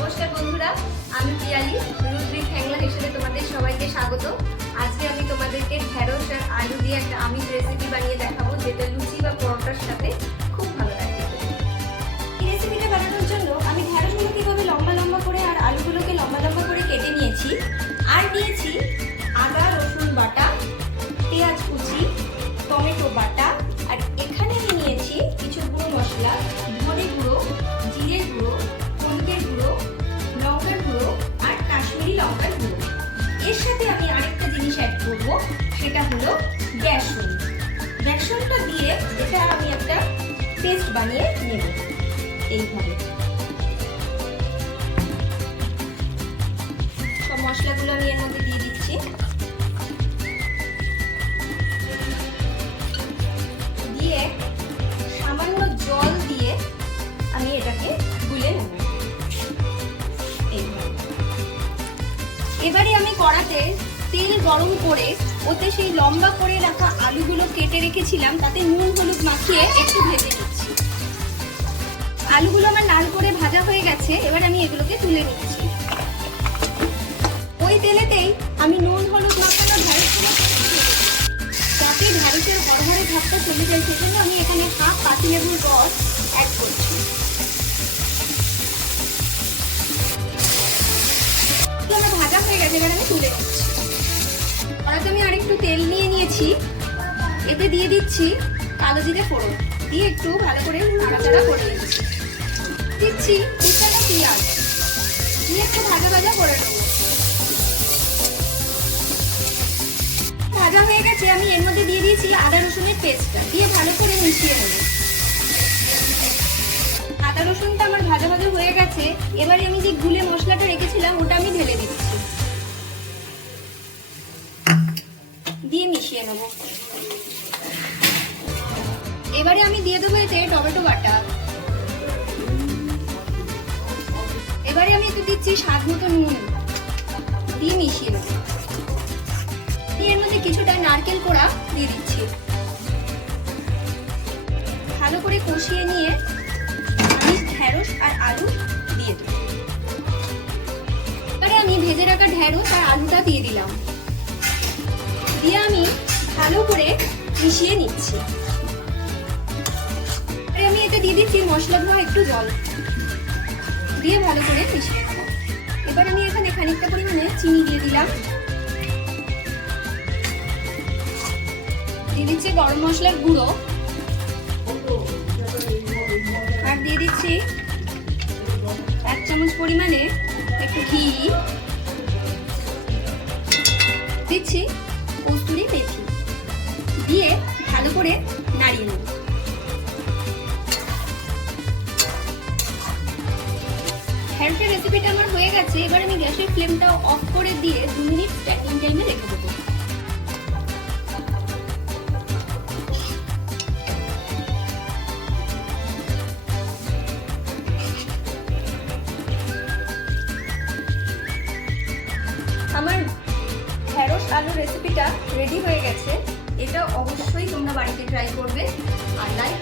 নমস্কার বন্ধুরা, আমি পিয়ালি, রুদ্রিক হ্যাংলা হিসেবে তোমাদের সবাইকে স্বাগত। আজকে আমি তোমাদেরকে ঢেঁড়স আর আলু দিয়ে একটা আমিষ রেসিপি বানিয়ে দেখাবো, যেটা লুচি বা পরোটার সাথে পেস্ট বানিয়ে নেব। এইভাবে। সব মশলাগুলো আমি এর মধ্যে দিয়ে দিচ্ছি। দিয়ে সামান্য জল দিয়ে আমি এটাকে গুলে নেব। এবারে আমি কড়াতে তেল গরম করে ওতে সেই লম্বা করে রাখা আলুগুলো কেটে রেখেছিলাম, তাতে নুন, হলুদ মাখিয়ে একটু ভেজে আলুগুলো আমার লাল করে ভাজা হয়ে গেছে, এবার আমি এগুলোকে তুলে নিচ্ছি। ওই তেলেতেই আমি নুন, হলুদ মাখানো ঢ্যাঁড়সগুলো যাতে ঢ্যাঁড়সের হরহরে ভাবটা চলে যায়, সেজন্য আমি এখানে হাফ পাতিলেবুর রস অ্যাড করছি। আমার ভাজা হয়ে গেছে, এবার আমি তুলে নিচ্ছি। কড়াতে আমি আরেকটু তেল নিয়ে নিয়েছি। এতে দিয়ে দিচ্ছি কালো জিরে ফোড়ন। দিয়ে একটু ভালো করে নাড়াচাড়া করে নিচ্ছি। দিচ্ছি কুচানো পেঁয়াজ দিয়ে একটু ভাজা ভাজা করে নেব। ভাজা হয়ে গেছে, আমি এর মধ্যে দিয়ে দিয়েছি আদা রসুনের পেস্টটা। দিয়ে ভালো করে মিশিয়ে নেব। আদা রসুনটা আমার ভাজা ভাজা হয়ে গেছে। এবারে আমি যে গুলে মশলাটা রেখেছিলাম, ওটা আমি ঢেলে দিচ্ছি। দিয়ে মিশিয়ে নেব। এবারে আমি দিয়ে দেবো এতে টমেটো বাটা। এবারে আমি একটু দিচ্ছি স্বাদ মতো নুন। দিয়ে মিশিয়ে নেব। এর মধ্যে কিছুটা নারকেল কোড়া দিয়ে দিচ্ছি। ভালো করে কষিয়ে নিয়ে আমি ঢ্যাঁড়স আর আলু দিয়ে দেব। এবারে আমি ভেজে রাখা ঢ্যাঁড়স আর আলুটা দিয়ে দিলাম। দিয়ে আমি ভালো করে মিশিয়ে নিচ্ছি। আমি এতে দিয়ে দিচ্ছি মশলা ধোয়া একটু জল। দিয়ে ভালো করে মিশিয়ে নেব। এবার আমি এখানে খানিকটা পরিমাণে চিনি দিয়ে দিলাম। দিয়ে দিচ্ছি গরম মশলার গুঁড়ো। আর দিয়ে দিচ্ছি এক চামচ পরিমাণে একটু ঘি। দিচ্ছি কস্তুরি মেথি। দিয়ে ভালো করে নাড়িয়ে নেব। হ্যান্ডের রেসিপিটা আমার হয়ে গেছে, এবার আমি গ্যাসের ফ্লেমটা অফ করে দিয়ে দু মিনিট স্ট্যাকিং টাইমে রেখে দেবো। আমার ঢেঁড়স আলু রেসিপিটা রেডি হয়ে গেছে, এটা অবশ্যই তোমরা বাড়িতে ট্রাই করবে, আর লাইক